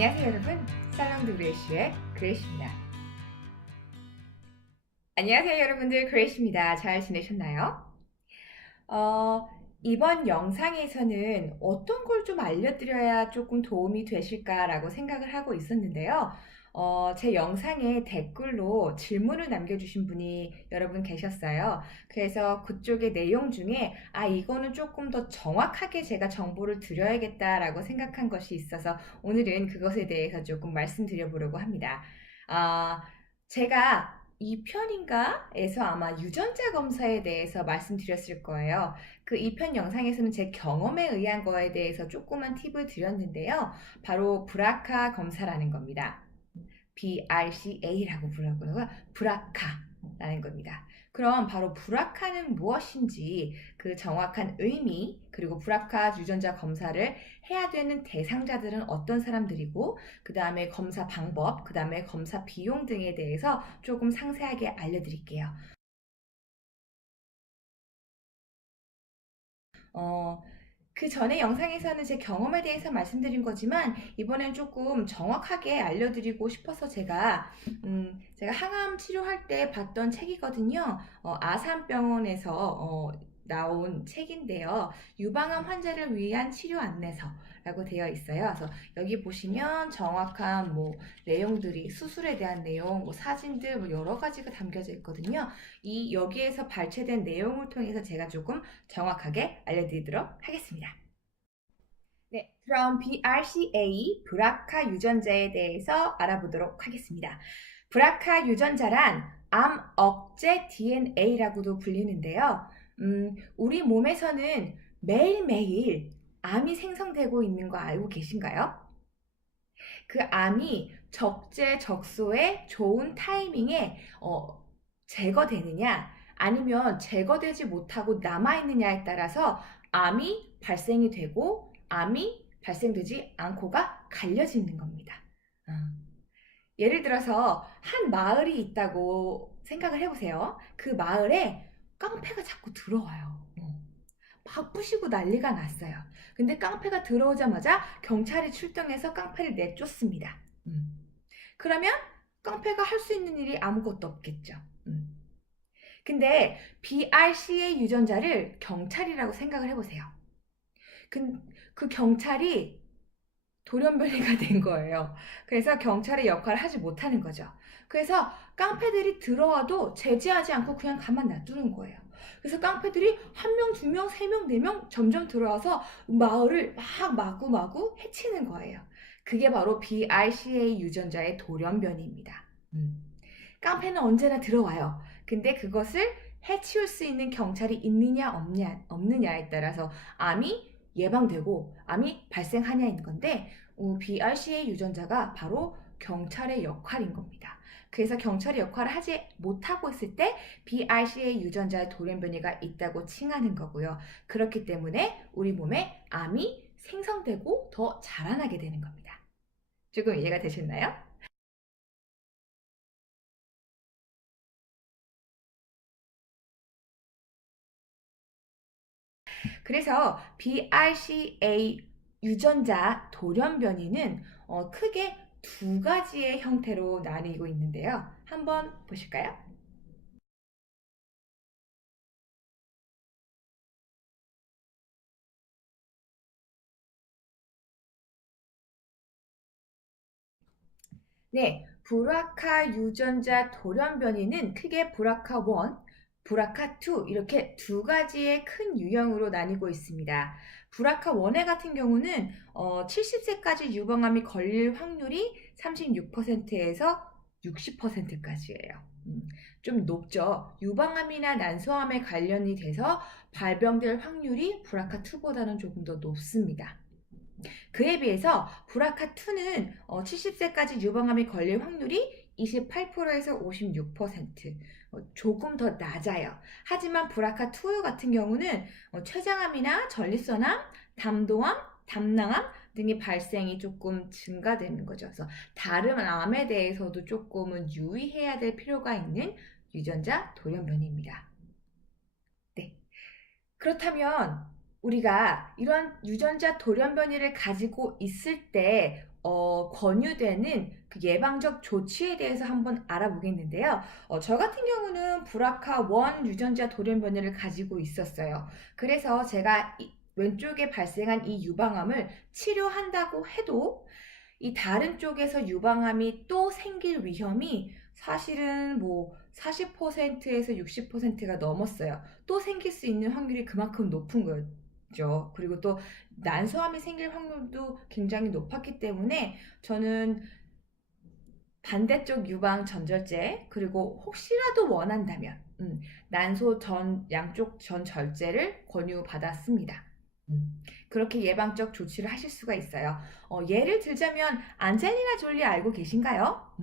안녕하세요 여러분, 살롱드 그레이시의 그레이시입니다. 안녕하세요 여러분들, 그레이시입니다. 잘 지내셨나요? 이번 영상에서는 어떤 걸 좀 알려드려야 조금 도움이 되실까라고 생각을 하고 있었는데요. 제 영상에 댓글로 질문을 남겨주신 분이 여러분 계셨어요. 그래서 그쪽의 내용 중에 이거는 조금 더 정확하게 제가 정보를 드려야겠다라고 생각한 것이 있어서 오늘은 그것에 대해서 조금 말씀드려보려고 합니다. 아, 제가 2편인가에서 아마 유전자 검사에 대해서 말씀드렸을 거예요. 그 2편 영상에서는 제 경험에 의한 거에 대해서 조그만 팁을 드렸는데요. 바로 브라카 검사라는 겁니다. BRCA라고 부르고요. 브라카라는 겁니다. 그럼 바로 브라카는 무엇인지 그 정확한 의미, 그리고 브라카 유전자 검사를 해야 되는 대상자들은 어떤 사람들이고, 그 다음에 검사 방법, 그 다음에 검사 비용 등에 대해서 조금 상세하게 알려드릴게요. 그 전에 영상에서는 제 경험에 대해서 말씀드린 거지만 이번엔 조금 정확하게 알려드리고 싶어서 제가 항암 치료할 때 봤던 책이거든요. 아산병원에서 나온 책인데요. 유방암 환자를 위한 치료 안내서라고 되어 있어요. 그래서 여기 보시면 정확한 내용들이 수술에 대한 내용, 사진들 여러 가지가 담겨져 있거든요. 여기에서 발췌된 내용을 통해서 제가 조금 정확하게 알려드리도록 하겠습니다. 네, 그럼 BRCA, 브라카 유전자에 대해서 알아보도록 하겠습니다. 브라카 유전자란 암 억제 DNA라고도 불리는데요. 우리 몸에서는 매일매일 암이 생성되고 있는 거 알고 계신가요? 그 암이 적재적소에 좋은 타이밍에 제거되느냐 아니면 제거되지 못하고 남아있느냐에 따라서 암이 발생이 되고 암이 발생되지 않고가 갈려지는 겁니다. 어. 예를 들어서 한 마을이 있다고 생각을 해보세요. 그 마을에 깡패가 자꾸 들어와요. 막 부시고 난리가 났어요. 근데 깡패가 들어오자마자 경찰이 출동해서 깡패를 내쫓습니다. 그러면 깡패가 할 수 있는 일이 아무것도 없겠죠. 근데 BRCA 유전자를 경찰이라고 생각을 해보세요. 그 경찰이 돌연변이가 된 거예요. 그래서 경찰의 역할을 하지 못하는 거죠. 그래서 깡패들이 들어와도 제지하지 않고 그냥 가만 놔두는 거예요. 그래서 깡패들이 한 명, 두 명, 세 명, 네 명 점점 들어와서 마을을 막 마구마구 해치는 거예요. 그게 바로 BRCA 유전자의 돌연변이입니다. 깡패는 언제나 들어와요. 근데 그것을 해치울 수 있는 경찰이 있느냐 없느냐에 따라서 암이 예방되고 암이 발생하냐인 건데 BRCA 유전자가 바로 경찰의 역할인 겁니다. 그래서 경찰의 역할을 하지 못하고 있을 때 BRCA 유전자의 돌연변이가 있다고 칭하는 거고요. 그렇기 때문에 우리 몸에 암이 생성되고 더 자라나게 되는 겁니다. 조금 이해가 되셨나요? 그래서 BRCA 유전자 돌연변이는 크게 두 가지의 형태로 나뉘고 있는데요. 한번 보실까요? 네, 브라카 유전자 돌연변이는 크게 브라카1, 브라카2 이렇게 두 가지의 큰 유형으로 나뉘고 있습니다. 브라카1의 같은 경우는 70세까지 유방암이 걸릴 확률이 36%에서 60%까지예요. 좀 높죠. 유방암이나 난소암에 관련이 돼서 발병될 확률이 브라카2보다는 조금 더 높습니다. 그에 비해서 브라카2는 70세까지 유방암이 걸릴 확률이 28%에서 56%, 조금 더 낮아요. 하지만 브라카2 같은 경우는 췌장암이나 전립선암, 담도암, 담낭암 등이 발생이 조금 증가되는 거죠. 그래서 다른 암에 대해서도 조금은 유의해야 될 필요가 있는 유전자 돌연변이입니다. 네. 그렇다면 우리가 이런 유전자 돌연변이를 가지고 있을 때 권유되는 그 예방적 조치에 대해서 한번 알아보겠는데요. 저 같은 경우는 브라카1 유전자 돌연변이를 가지고 있었어요. 그래서 제가 왼쪽에 발생한 이 유방암을 치료한다고 해도 이 다른 쪽에서 유방암이 또 생길 위험이 사실은 뭐 40%에서 60%가 넘었어요. 또 생길 수 있는 확률이 그만큼 높은 거죠. 그리고 또 난소암이 생길 확률도 굉장히 높았기 때문에 저는 반대쪽 유방 전절제 그리고 혹시라도 원한다면 난소 전 양쪽 전 절제를 권유받았습니다. 그렇게 예방적 조치를 하실 수가 있어요. 예를 들자면 안젤리나 졸리 알고 계신가요?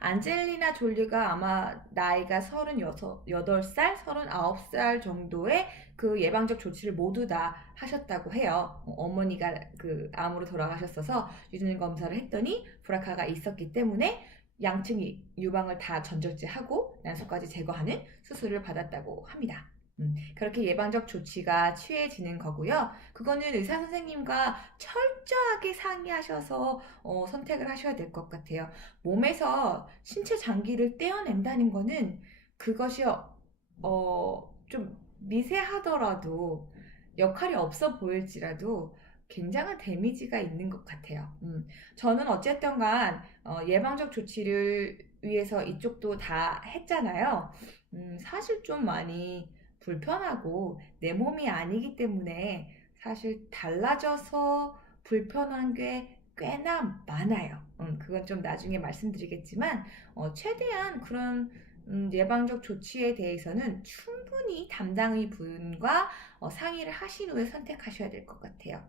안젤리나 졸리가 아마 나이가 38살, 39살 정도의 그 예방적 조치를 모두 다 하셨다고 해요. 어머니가 그 암으로 돌아가셨어서 유전자 검사를 했더니 브라카가 있었기 때문에 양측 유방을 다 전절제하고 난소까지 제거하는 수술을 받았다고 합니다. 그렇게 예방적 조치가 취해지는 거고요. 그거는 의사 선생님과 철저하게 상의하셔서 선택을 하셔야 될 것 같아요. 몸에서 신체 장기를 떼어낸다는 거는 그것이 좀 미세하더라도 역할이 없어 보일지라도 굉장한 데미지가 있는 것 같아요. 저는 어쨌든 간 예방적 조치를 위해서 이쪽도 다 했잖아요. 사실 좀 많이 불편하고 내 몸이 아니기 때문에 사실 달라져서 불편한 게 꽤나 많아요. 그건 좀 나중에 말씀드리겠지만 최대한 그런 예방적 조치에 대해서는 충분히 담당의 분과 상의를 하신 후에 선택하셔야 될 것 같아요.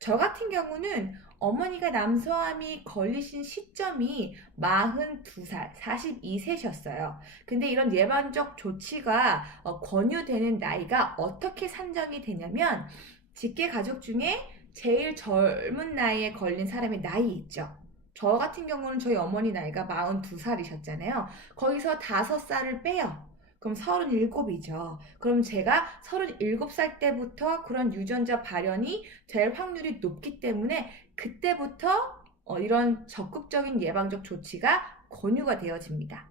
저 같은 경우는 어머니가 남소암이 걸리신 시점이 42살, 42세셨어요. 근데 이런 예방적 조치가 권유되는 나이가 어떻게 산정이 되냐면 직계 가족 중에 제일 젊은 나이에 걸린 사람의 나이 있죠. 저 같은 경우는 저희 어머니 나이가 42살이셨잖아요. 거기서 5살을 빼요. 그럼 37이죠. 그럼 제가 37살 때부터 그런 유전자 발현이 될 확률이 높기 때문에 그때부터 이런 적극적인 예방적 조치가 권유가 되어집니다.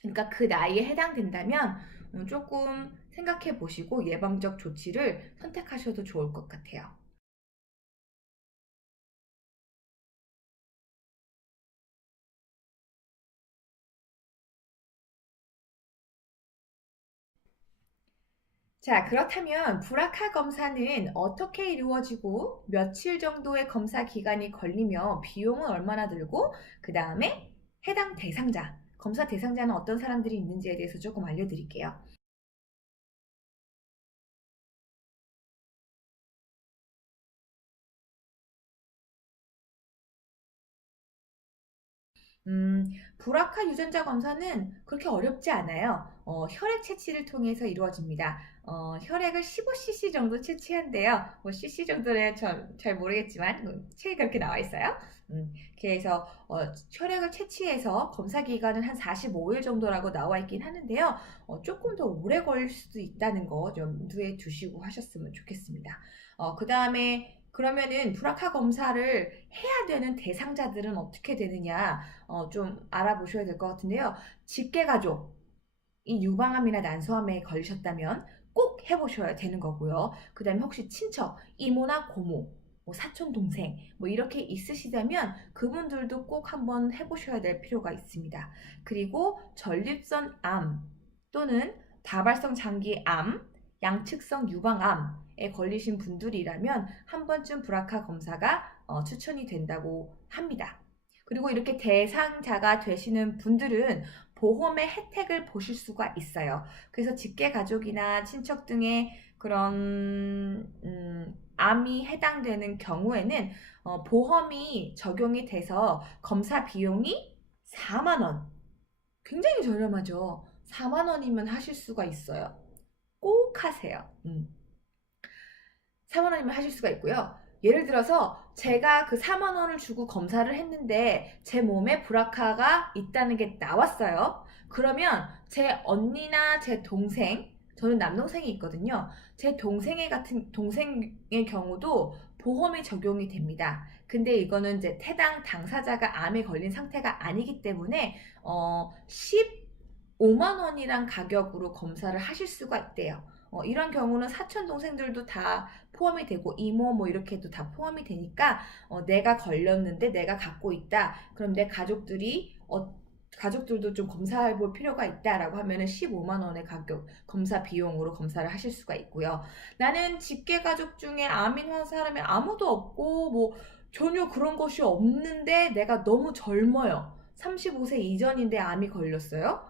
그러니까 그 나이에 해당된다면 조금 생각해 보시고 예방적 조치를 선택하셔도 좋을 것 같아요. 자, 그렇다면 브라카 검사는 어떻게 이루어지고 며칠 정도의 검사 기간이 걸리며 비용은 얼마나 들고 그 다음에 해당 대상자, 검사 대상자는 어떤 사람들이 있는지에 대해서 조금 알려드릴게요. 브라카 유전자 검사는 그렇게 어렵지 않아요. 혈액 채취를 통해서 이루어집니다. 혈액을 15cc 정도 채취한대요. 뭐 cc 정도는 잘 모르겠지만 책에 그렇게 나와 있어요. 그래서 혈액을 채취해서 검사 기간은 한 45일 정도라고 나와 있긴 하는데요. 조금 더 오래 걸릴 수도 있다는 거 염두에 두시고 하셨으면 좋겠습니다. 그 다음에 그러면은 브라카 검사를 해야 되는 대상자들은 어떻게 되느냐 좀 알아보셔야 될 것 같은데요. 직계가족, 이 유방암이나 난소암에 걸리셨다면 꼭 해보셔야 되는 거고요. 그 다음에 혹시 친척, 이모나 고모, 뭐 사촌 동생 뭐 이렇게 있으시다면 그분들도 꼭 한번 해보셔야 될 필요가 있습니다. 그리고 전립선 암 또는 다발성 장기암, 양측성 유방암에 걸리신 분들이라면 한 번쯤 브라카 검사가 추천이 된다고 합니다. 그리고 이렇게 대상자가 되시는 분들은 보험의 혜택을 보실 수가 있어요. 그래서 직계 가족이나 친척 등의 그런 암이 해당되는 경우에는 보험이 적용이 돼서 검사 비용이 4만 원. 굉장히 저렴하죠. 4만 원이면 하실 수가 있어요. 꼭 하세요. 4만 원이면 하실 수가 있고요. 예를 들어서 제가 그 4만 원을 주고 검사를 했는데 제 몸에 브라카가 있다는 게 나왔어요. 그러면 제 언니나 제 동생, 저는 남동생이 있거든요. 제 동생의 경우도 보험이 적용이 됩니다. 근데 이거는 이제 태당 당사자가 암에 걸린 상태가 아니기 때문에 15만 원이란 가격으로 검사를 하실 수가 있대요. 이런 경우는 사촌 동생들도 다 포함이 되고 이모 뭐 이렇게도 다 포함이 되니까 내가 걸렸는데 내가 갖고 있다. 그럼 내 가족들도 좀 검사해 볼 필요가 있다라고 하면은 15만 원의 가격 검사 비용으로 검사를 하실 수가 있고요. 나는 직계 가족 중에 암인 한 사람이 아무도 없고 뭐 전혀 그런 것이 없는데 내가 너무 젊어요. 35세 이전인데 암이 걸렸어요.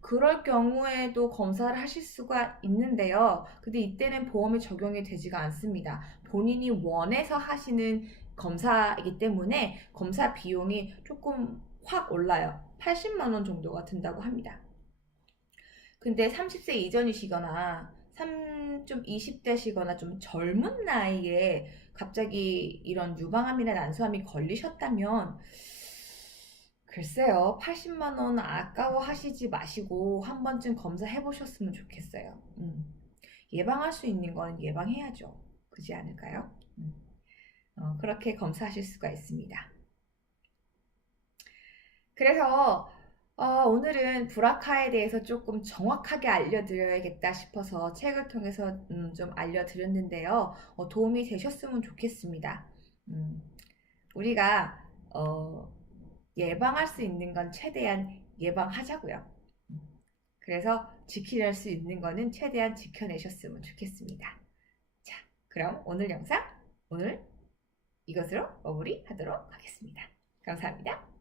그럴 경우에도 검사를 하실 수가 있는데요. 근데 이때는 보험이 적용이 되지가 않습니다. 본인이 원해서 하시는 검사이기 때문에 검사 비용이 조금 확 올라요. 80만 원 정도가 든다고 합니다. 근데 30세 이전이시거나 좀 20대시거나 좀 젊은 나이에 갑자기 이런 유방암이나 난소암이 걸리셨다면 글쎄요, 80만 원 아까워하시지 마시고 한 번쯤 검사해 보셨으면 좋겠어요. 예방할 수 있는 건 예방해야죠. 그렇지 않을까요? 그렇게 검사하실 수가 있습니다. 그래서 오늘은 브라카에 대해서 조금 정확하게 알려드려야겠다 싶어서 책을 통해서 좀 알려드렸는데요. 도움이 되셨으면 좋겠습니다. 우리가 예방할 수 있는 건 최대한 예방하자고요. 그래서 지켜낼 수 있는 거는 최대한 지켜내셨으면 좋겠습니다. 자, 그럼 오늘 영상 오늘 이것으로 마무리하도록 하겠습니다. 감사합니다.